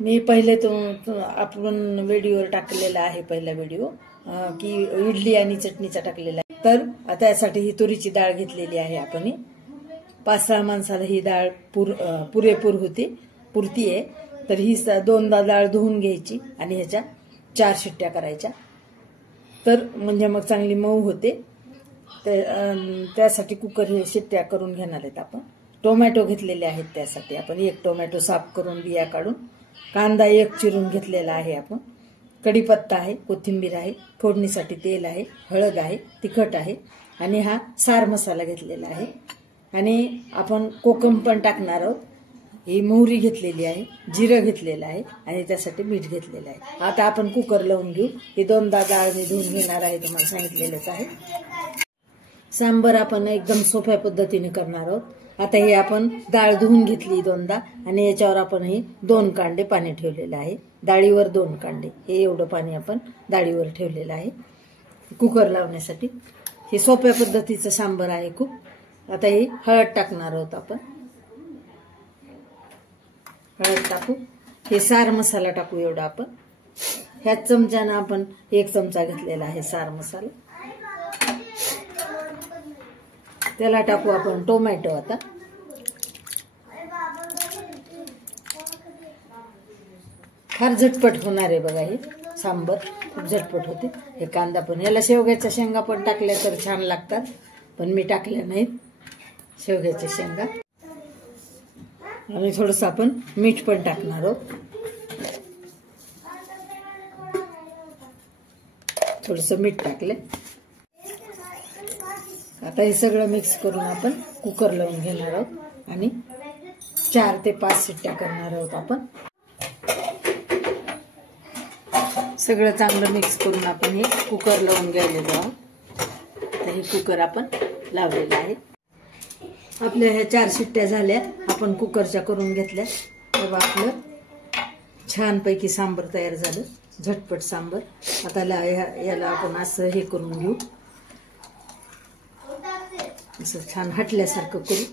मी पहिले आपण व्हिडिओवर टाकलेला आहे, पहिला व्हिडिओ की इडली आणि चटणीचा टाकलेला आहे। तर आता यासाठी ही तुरीची डाळ घेतलेली आहे आपण। 5-6 माणसाला ही डाळ पुरेपूर पुरती आहे। तर ही 2दा डाळ धुवून घ्यायची आणि ह्याच्या 4 शिट्ट्या करायच्या, तर म्हणजे मग चांगली मऊ होते। त्यासाठी कुकर हे शिट्ट्या करून घेणार आहेत आपण। टोमॅटो घेतलेले आहेत, त्यासाठी आपण 1 टोमॅटो साफ करून बिया काढून, कांदा 1 चिरून घेतलेला आहे आपण, कढीपत्ता आहे, कोथिंबीर आहे, फोडणीसाठी तेल आहे, हळद आहे, तिखट आहे आणि हा सार मसाला घेतलेला आहे। आणि आपण कोकम पण टाकणार आहोत। ही मोहरी घेतलेली आहे, जिरं घेतलेलं आहे आणि त्यासाठी मीठ घेतलेलं आहे। आता आपण कुकर लावून घेऊ। ही 2दा डाळ मी धुवून घेणार आहे, तुम्हाला सांगितलेलंच आहे। सांबर आपण एकदम सोप्या पद्धतीने करणार आहोत। आता हे आपण डाळ धुवून घेतली 2दा आणि याच्यावर आपण हे 2 कांडे पाणी ठेवलेलं आहे। डाळीवर 2 कांडे, हे एवढं पाणी आपण डाळीवर ठेवलेलं आहे कुकर लावण्यासाठी। हे सोप्या पद्धतीचं सांबर आहे खूप। आता हे हळद टाकणार आहोत आपण, हळद टाकू। हे सार मसाला टाकू एवढा आपण। ह्याच चमच्यानं आपण 1 चमचा घेतलेला आहे सार मसाला। त्याला टाकू आपण टोमॅटो। आता फार झटपट होणार आहे बघा, हे सांबर खूप झटपट होते। हे कांदा पण, याला शेवग्याच्या शेंगा पण टाकल्या तर छान लागतात, पण मी टाकल्या नाहीत शेवग्याच्या शेंगा। आणि थोडंसं आपण मीठ पण टाकणार आहोत, थोडंसं मीठ टाकले। आता हे सगळं मिक्स करून आपण कुकर लावून घेणार आहोत आणि 4 ते 5 शिट्ट्या करणार आहोत आपण। सगळं चांगलं मिक्स करून आपण हे कुकर लावून घ्यायला आहोत। आता हे कुकर आपण लावलेलं आहे। आपल्या ह्या 4 शिट्ट्या झाल्या, आपण कुकरच्या करून घेतल्या। तेव्हा आपलं छानपैकी सांबर तयार झालं, झटपट सांबर। आता याला आपण असं हे करून घेऊ, असं छान हटल्यासारखं करू।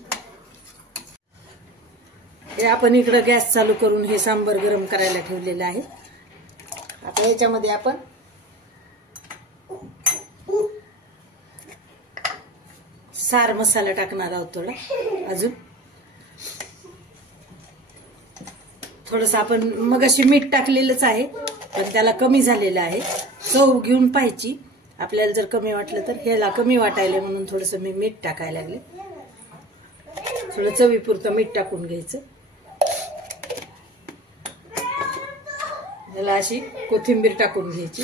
हे आपण इकडे गॅस चालू करून हे सांबर गरम करायला ठेवलेलं आहे। आता याच्यामध्ये आपण सार मसाला टाकणार आहोत थोडा अजून। थोडंसं आपण मगाशी मीठ टाकलेलंच आहे, पण त्याला कमी झालेलं आहे। चव घेऊन पाहायची, आपल्याला जर कमी वाटलं तर ह्याला कमी वाटायला म्हणून थोडंसं मी मीठ टाकायला लागले। थोडं चवीपुरतं मीठ टाकून घ्यायचं। याला अशी कोथिंबीर टाकून घ्यायची।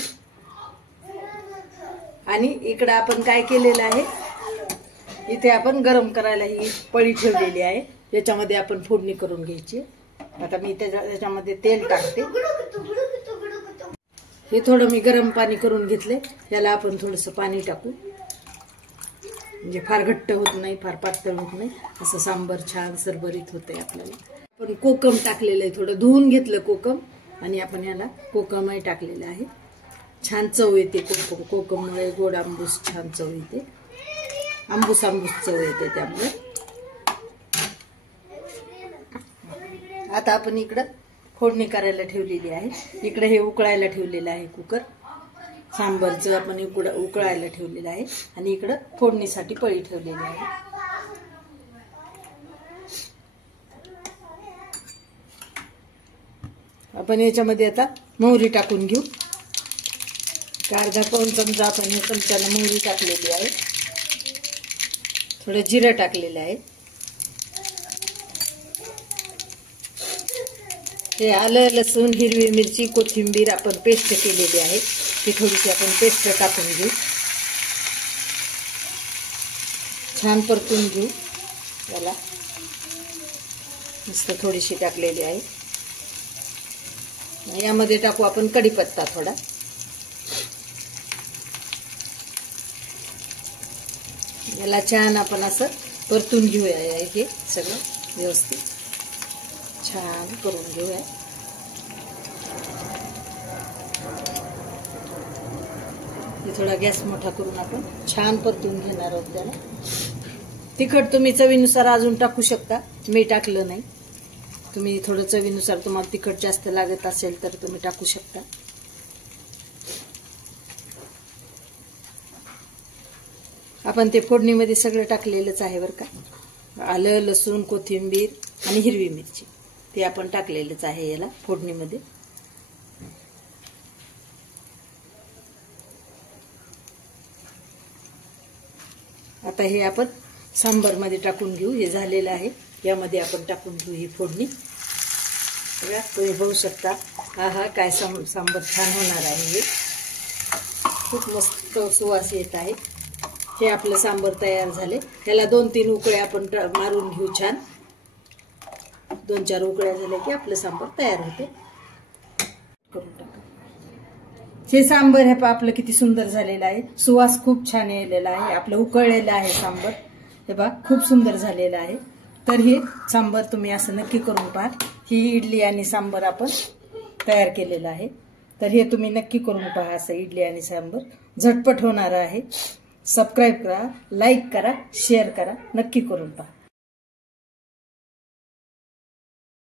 आणि इकडे आपण काय केलेलं आहे, इथे आपण गरम करायला ही पळी ठेवलेली आहे, याच्यामध्ये आपण फोडणी करून घ्यायची। आता मी त्याच्यामध्ये तेल टाकते। हे थोडं मी गरम पाणी करून घेतले, याला आपण थोडंसं पाणी टाकू, म्हणजे फार घट्ट होत नाही, फार पातळ होत नाही, असं सांबर छान सरबरीत होतंय आपल्याला। आपण कोकम टाकलेलं आहे, थोडं धुवून घेतलं कोकम आणि आपण याला कोकमही टाकलेलं आहे। छान चव येते कोकममुळे, गोड आंबूस छान चव येते, आंबूस चव येते त्यामुळे। आता आपण इकडं फोडणी करायला ठेवलेली आहे। इकडे हे उकळायला ठेवलेलं आहे कुकर, सांबरचं आपण उकळायला ठेवलेलं आहे आणि इकडं फोडणीसाठी पळी ठेवलेली आहे। आपण याच्यामध्ये आता मोहरी टाकून घेऊ। अर्धा पाऊण चमचा आपण या चमच्याला मोहरी टाकलेली आहे, थोडं जिरं टाकलेलं आहे। हे आलं, लसूण, हिरवी मिरची, कोथिंबीर आपण पेस्ट केलेली आहे, ती थोडीशी आपण पेस्ट टाकून घेऊ, छान परतून घेऊ। याला मस्त थोडीशी टाकलेली आहे। यामध्ये टाकू आपण कढीपत्ता थोडा, याला छान आपण असं परतून घेऊया। हे सगळं व्यवस्थित छान करून घेऊया। थोडा गॅस मोठा करून आपण छान परतून घेणार आहोत त्याला। तिखट तुम्ही चवीनुसार अजून टाकू शकता, मी टाकलं नाही। तुम्ही थोडं चवीनुसार तुम्हाला तिखट जास्त लागत असेल तर तुम्ही टाकू शकता. आपण ते फोडणीमध्ये सगळं टाकलेलंच आहे बरं का. आलं, लसूण, कोथिंबीर आणि हिरवी मिरची ते आपण टाकलेलंच आहे याला फोडणीमध्ये. आता हे आपण सांबारमध्ये टाकून घेऊ. हे झालेलं आहे, यामध्ये आपण टाकून घेऊ ही फोडणी. बघा तुम्ही बघू शकता. हा काय सांबार छान होणार आहे. हे खूप मस्त सुवास येत आहे. हे आपलं सांबार तयार झाले. याला 2-3 उकळ्या आपण मारून घेऊ छान. 2-4 उकळ्या झाल्या की आपलं सांबार तयार होते. करून टाका. हे सांबार हे आपलं किती सुंदर झालेलं आहे. सुवास खूप छान येलेला आहे. आपलं उकळलेलं आहे सांबार. हे बघा खूप सुंदर झालेलं आहे. तर हे सांबार तुम्ही असं नक्की करून पहा. ही इडली आणि सांबार आपण तयार केलेलं आहे. तर हे तुम्ही नक्की करून पहा. असं इडली आणि सांबार झटपट होणार आहे. सबस्क्राईब करा, लाईक करा, शेअर करा, नक्की करून पहा.